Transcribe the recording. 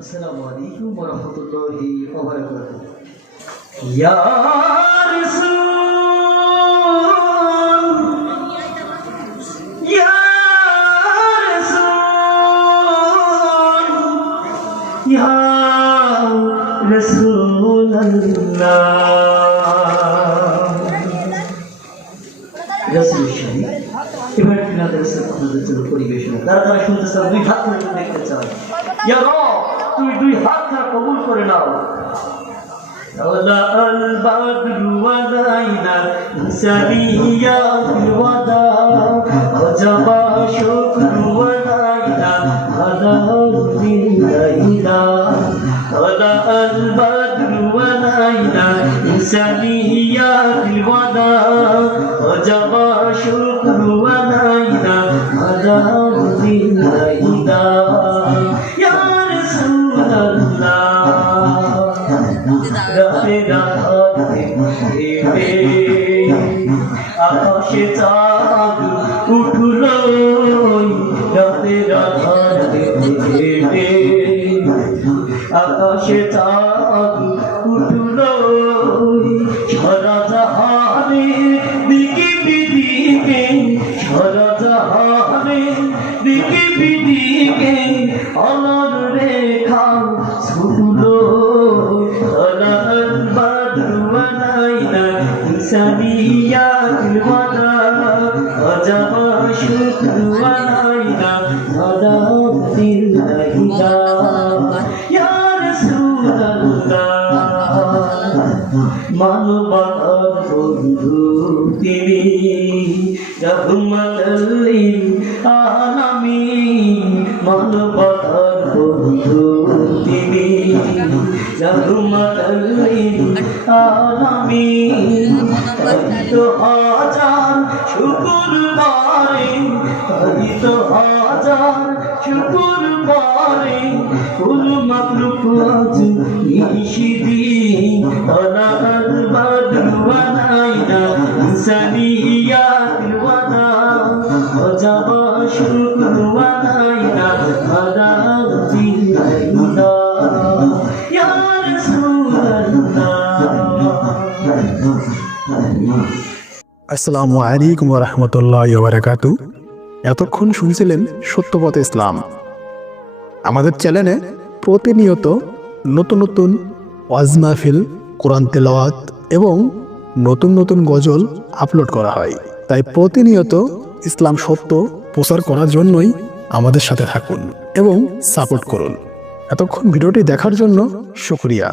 আসসালামু আলাইকুম ওয়া রাহমাতুল্লাহি ওয়া বারাকাতুহু। ইয়া রাসূল ইয়া রাসূল ইয়া রাসূলুল্লাহ। রাসূল শরীফ এবার আপনাদের সাথে আপনাদের জন্য পরিবেশনা তারা শুনতে চান, দুই হাত তুলে দেখতে চান। ইয়া রব, তুই দুই হাত কবুল করে নাও। طلع البدر علينا سريا الوداع وجب الشكر علينا على الليلة. طلع البدر علينا سريا الوداع وجب الشكر علينا على الليلة. يا رسول الله আকাশে চাঁদ উঠল রাতের আধার দেখে, আকাশে চাঁদ উঠল সারা জাহানে দিকে বিদিকে, সারা জাহানে দিকে বিদিকে আলোর রেখা ছুটল। سبيا الوداع وجب الشكر علينا على الليلة. يا رسول الله মানবতার বন্ধু তিনি, রহমতুল লিল আলামিন। মানবতার বন্ধু তিনি, রহমতুল লিল আলামিন। তো হাজার শুকর বারে, তো হাজার শুকর বারে কুল মাখলুক আজ নিশিদি। طلعت البدر علينا سنيات الوداع وجب الشكر علينا على الليلة. يا رسول الله. আসসালামু আলাইকুম ওয়া রাহমাতুল্লাহি ওয়া বারাকাতুহু। এতক্ষণ শুনছিলেন সত্যপথ ইসলাম। আমাদের চ্যানেলে প্রতিনিয়ত নতুন নতুন ওয়াজ মাহফিল, কোরআন তেলাওয়াত এবং নতুন নতুন গজল আপলোড করা হয়। তাই প্রতিনিয়ত ইসলাম সত্য প্রচার করার জন্যই আমাদের সাথে থাকুন এবং সাপোর্ট করুন। এতক্ষণ ভিডিওটি দেখার জন্য শুকরিয়া।